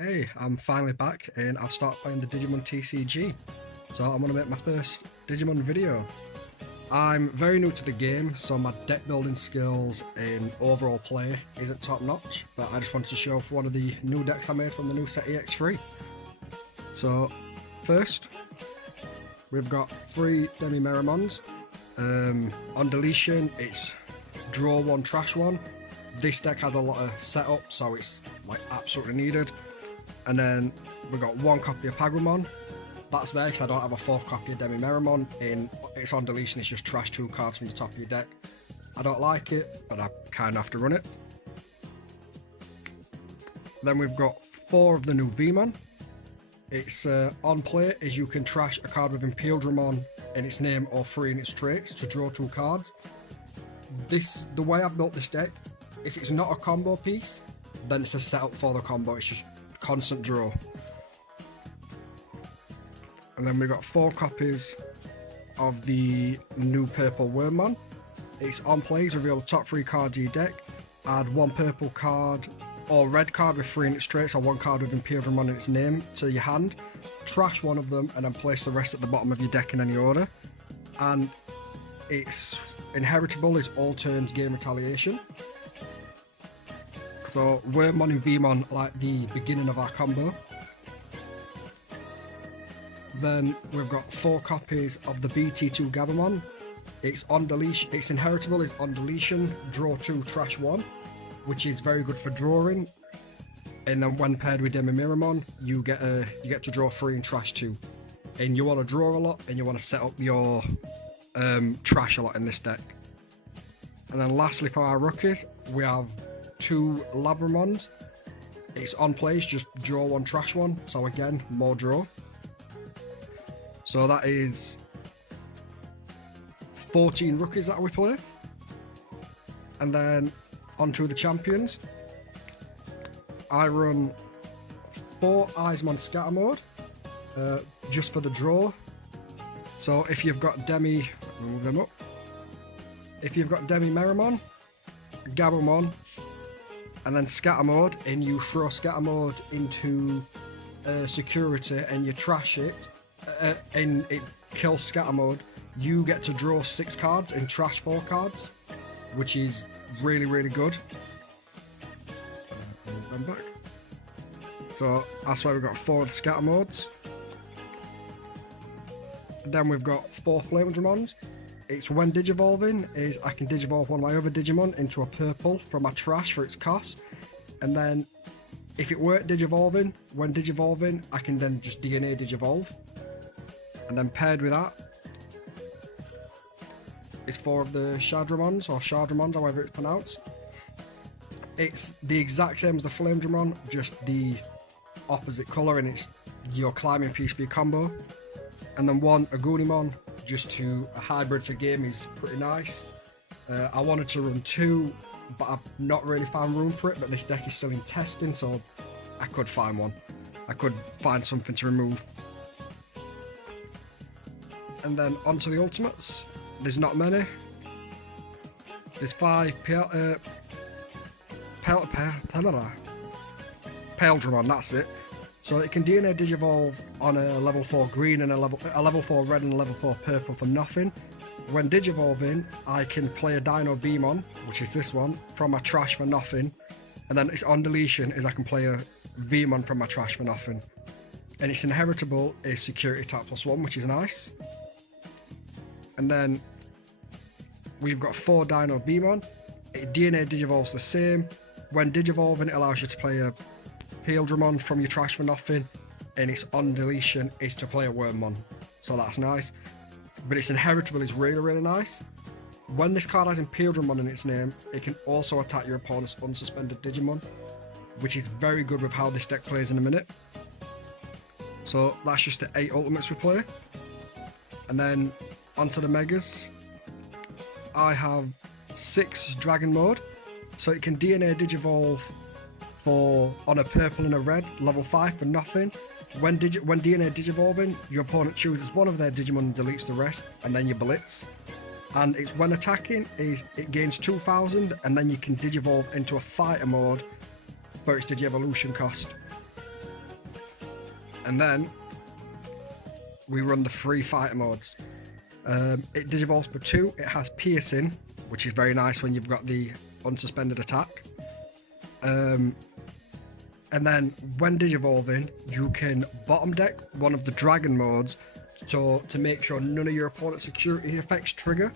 Hey, I'm finally back and I'll start playing the Digimon TCG. So I'm going to make my first Digimon video. I'm very new to the game, so my deck building skills and overall play isn't top notch, but I just wanted to show off one of the new decks I made from the new set EX3. So first, we've got 3 Demi-Meramons. On deletion, it's draw 1, trash 1. This deck has a lot of setup, so it's like absolutely needed. And then we've got 1 copy of Pagumon. That's there because I don't have a 4th copy of Demi-Meramon. And it's on deletion, it's just trash 2 cards from the top of your deck. I don't like it, but I kind of have to run it. Then we've got 4 of the new Vmon. It's on play is you can trash a card with Imperialdramon in its name or 3 in its traits to draw 2 cards. The way I've built this deck, if it's not a combo piece, then it's a setup for the combo. It's just constant draw. And then we've got 4 copies of the new purple Wormmon. It's on plays, reveal the top 3 cards of your deck, add 1 purple card or red card with 3 in its traits or 1 card with Imperialdramon in its name to your hand, trash 1 of them and then place the rest at the bottom of your deck in any order. And its inheritable is all turns game retaliation. So Wormmon and Vmon like the beginning of our combo. Then we've got 4 copies of the BT2 Gabumon. It's on deletion. Its inheritable is on deletion, draw 2, trash 1, which is very good for drawing. And then when paired with Demi-Meramon, you get to draw 3 and trash 2. And you want to draw a lot, and you want to set up your trash a lot in this deck. And then lastly for our rookies, we have 2 Labramons. It's on plays, just draw 1, trash 1. So again, more draw. So that is 14 rookies that we play. And then onto the champions. I run 4 Eismon scatter mode, just for the draw. So if you've got move them up. If you've got Demi-Meramon, Gabumon, and then scatter mode, and you throw scatter mode into security and you trash it, and it kills scatter mode, you get to draw 6 cards and trash 4 cards, which is really, really good. Move them back. So that's why we've got 4 of the scatter modes. Then we've got 4 Imperialdramons. It's when Digivolving is I can Digivolve one of my other Digimon into a purple from my trash for its cost. And then if it weren't Digivolving, when Digivolving, I can then just DNA Digivolve. And then paired with that is 4 of the Shadramons, or Shardramons, however it's pronounced. It's the exact same as the Flamedramon, just the opposite colour, and it's your climbing piece for your combo. And then 1 Agunimon, just to a hybrid for game, is pretty nice. I wanted to run 2, but I've not really found room for it, but this deck is still in testing, so I could find one. I could find something to remove. And then onto the ultimates. There's not many. There's 5 Imperialdramon, that's it. So it can DNA Digivolve on a level 4 green and a level 4 red and a level 4 purple for nothing. When Digivolving, I can play a Dino Beamon, which is this one, from my trash for nothing. And then it's on deletion is I can play a Vmon from my trash for nothing. And its inheritable is security attack +1, which is nice. And then we've got 4 Dino Beamon. DNA Digivolves the same. When Digivolving, it allows you to play a Imperialdramon from your trash for nothing. And its on deletion is to play a Wormmon. So that's nice. But its inheritable is really, really nice. When this card has Imperialdramon in its name, it can also attack your opponent's unsuspended Digimon, which is very good with how this deck plays in a minute. So that's just the 8 ultimates we play. And then onto the Megas. I have 6 Dragon mode. So it can DNA Digivolve on a purple and a red, level 5 for nothing. When DNA Digivolving, your opponent chooses one of their Digimon and deletes the rest, and then you blitz. And it's when attacking, it gains 2000, and then you can Digivolve into a fighter mode for its Digievolution cost. And then we run the 3 fighter modes. It digivolves for 2. It has piercing, which is very nice when you've got the unsuspended attack. And then when digivolving, you can bottom deck one of the dragon modes to make sure none of your opponent's security effects trigger,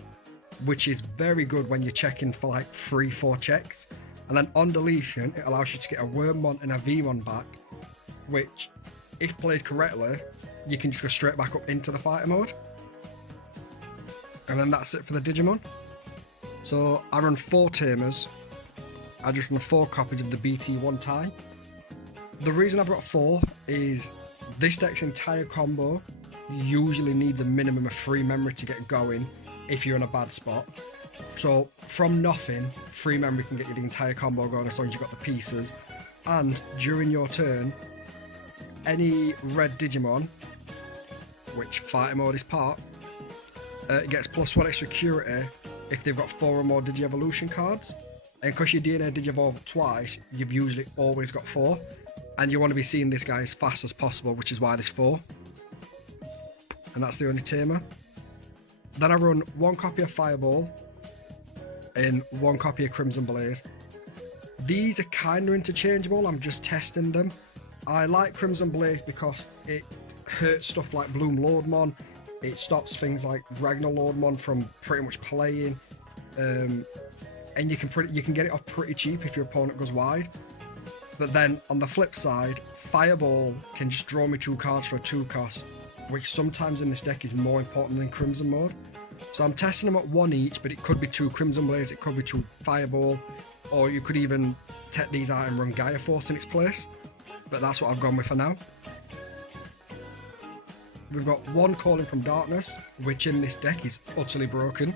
which is very good when you're checking for like 3-4 checks. And then on deletion, it allows you to get a Wormmon and a Vmon back, which, if played correctly, you can just go straight back up into the fighter mode. And then that's it for the Digimon. So I run 4 tamers. I just run 4 copies of the BT1 tie. The reason I've got 4 is this deck's entire combo usually needs a minimum of 3 memory to get going if you're in a bad spot. So from nothing, 3 memory can get you the entire combo going as long as you've got the pieces. And during your turn, any red Digimon, which fighter mode is part, it gets +1 extra security if they've got 4 or more Digi-Evolution cards. And because your DNA Digivolve twice, you've usually always got 4. And you want to be seeing this guy as fast as possible, which is why there's 4. And that's the only tamer. Then I run 1 copy of Fireball and 1 copy of Crimson Blaze. These are kind of interchangeable, I'm just testing them. I like Crimson Blaze because it hurts stuff like Bloom Lordmon. It stops things like Ragnar Lordmon from pretty much playing. And you can get it off pretty cheap if your opponent goes wide. But then on the flip side, Fireball can just draw me 2 cards for a 2 cost, which sometimes in this deck is more important than Crimson mode. So I'm testing them at 1 each, but it could be 2 Crimson Blaze, it could be 2 Fireball, or you could even take these out and run Gaia Force in its place. But that's what I've gone with for now. We've got 1 Calling from Darkness, which in this deck is utterly broken.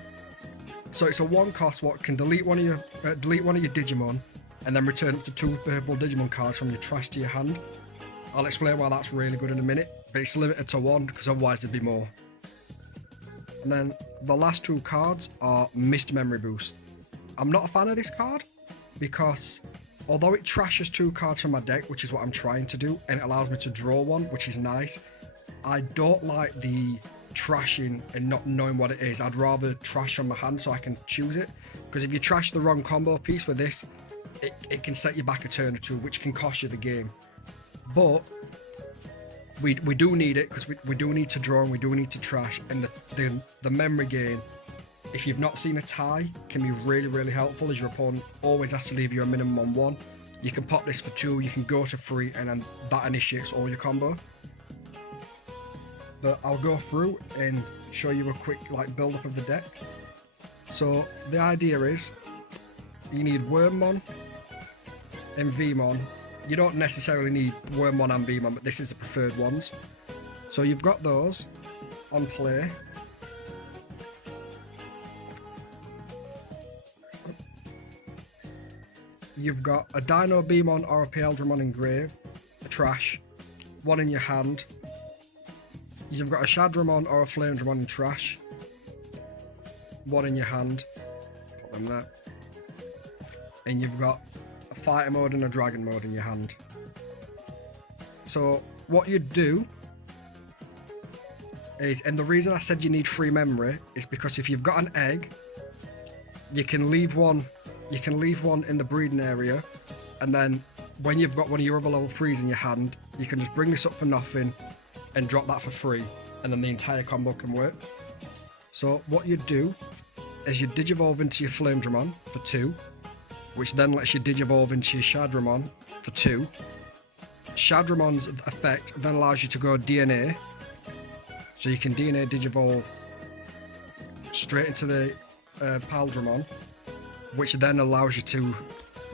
So it's a 1 cost what can delete one of your Digimon, and then return up to 2 purple Digimon cards from your trash to your hand. I'll explain why that's really good in a minute, but it's limited to 1 because otherwise there'd be more. And then the last 2 cards are Mist Memory Boost. I'm not a fan of this card because although it trashes 2 cards from my deck, which is what I'm trying to do, and it allows me to draw 1, which is nice, I don't like the trashing and not knowing what it is. I'd rather trash from my hand so I can choose it, because if you trash the wrong combo piece with this, it can set you back a turn or 2, which can cost you the game. But we do need it because we do need to draw and we do need to trash, and the memory gain, if you've not seen a tie, can be really helpful, as your opponent always has to leave you a minimum on 1. You can pop this for 2, you can go to 3, and then that initiates all your combo. But I'll go through and show you a quick build up of the deck. So the idea is you need Wormmon and Vmon. You don't necessarily need Wormmon and Vmon, but this is the preferred ones. So you've got those on play. You've got a Dino Beamon or a Imperialdramon engraved, a trash, 1 in your hand. You've got a Shadramon or a Flamedramon in trash, 1 in your hand, put them there. And you've got a fighter mode and a dragon mode in your hand. So what you do is, and the reason I said you need 3 memory is because if you've got an egg, you can leave one in the breeding area, and then when you've got one of your other level 3s in your hand, you can just bring this up for nothing and drop that for free, and then the entire combo can work. So what you do is you Digivolve into your Flamedramon for 2, which then lets you Digivolve into your Shadramon for 2. Shadramon's effect then allows you to go DNA, so you can DNA Digivolve straight into the Imperialdramon, which then allows you to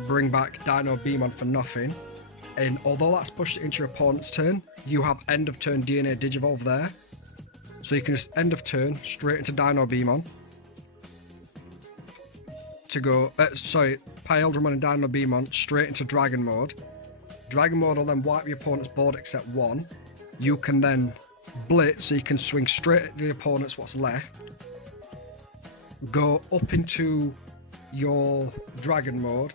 bring back Dino Beamon for nothing. And although that's pushed into your opponent's turn, you have end of turn DNA Digivolve there. So you can just end of turn straight into Dino Beamon to go, Imperialdramon and Dino Beamon straight into Dragon mode. Dragon mode will then wipe your opponent's board except 1. You can then blitz, so you can swing straight at the opponent's what's left. Go up into your Dragon mode.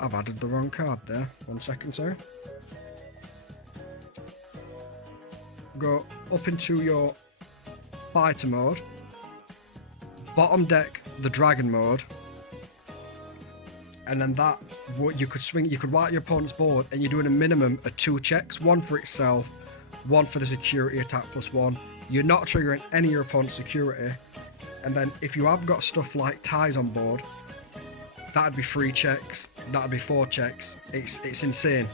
I've added the wrong card there. 1 second, sorry. go up into your fighter mode, bottom deck the dragon mode, and then that you could wipe your opponent's board, and you're doing a minimum of 2 checks, one for itself, one for the security attack +1. You're not triggering any of your opponent's security, and then if you have got stuff like ties on board, that'd be 3 checks, that'd be 4 checks. It's insane.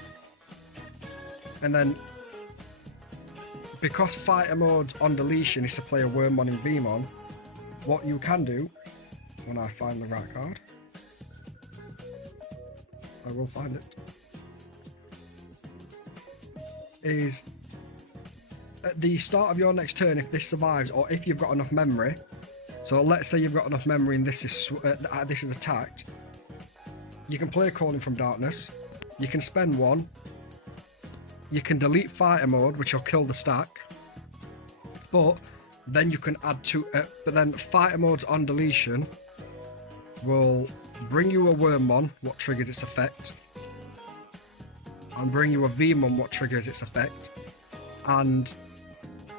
And then because fighter mode on deletion is to play a Wormmon in Vmon, what you can do, when I find the right card, I will find it, is at the start of your next turn, if this survives, or if you've got enough memory, so let's say you've got enough memory and this is attacked, you can play Calling from Darkness, you can spend 1, you can delete fighter mode, which will kill the stack, but then you can add 2, but then fighter modes on deletion will bring you a Wormmon, what triggers its effect, and bring you a Vmon, what triggers its effect, and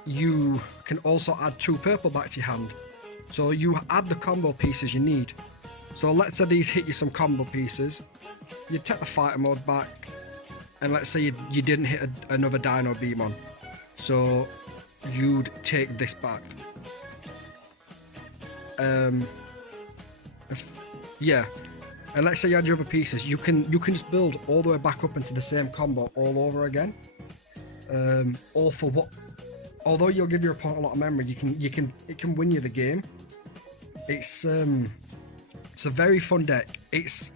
you can also add 2 purple back to your hand. So you add the combo pieces you need. So let's say these hit you some combo pieces, you take the fighter mode back, and let's say you didn't hit another Dino Beamon, so you'd take this back. Yeah, and let's say you had your other pieces, you can just build all the way back up into the same combo all over again. All for what? Although you'll give your opponent a lot of memory, it can win you the game. It's a very fun deck. It's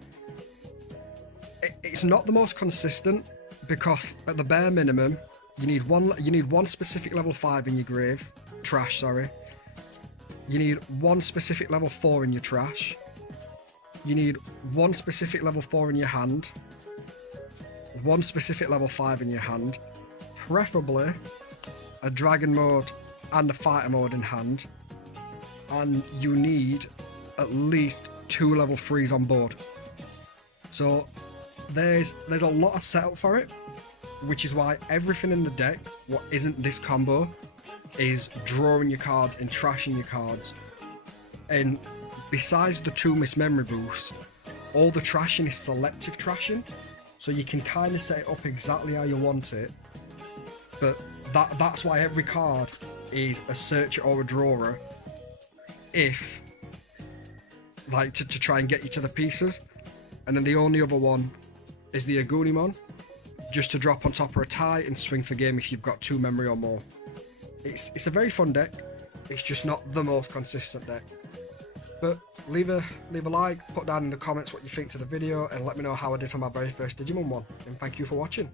not the most consistent, because at the bare minimum you need one specific level 5 in your grave, trash, sorry. You need 1 specific level 4 in your trash. You need 1 specific level 4 in your hand, 1 specific level 5 in your hand, preferably a dragon mode and a fighter mode in hand, and you need at least 2 level 3s on board. So there's a lot of setup for it, which is why everything in the deck, what isn't this combo, is drawing your cards and trashing your cards. And besides the 2 miss memory boosts, all the trashing is selective trashing, so you can kind of set it up exactly how you want it. But that's why every card is a searcher or a drawer, if like to try and get you to the pieces. And then the only other one is the Agunimon, just to drop on top of a tie and swing for game if you've got 2 memory or more. It's a very fun deck, it's just not the most consistent deck. But leave a like, put down in the comments what you think to the video, and let me know how I did for my very first Digimon one, and thank you for watching.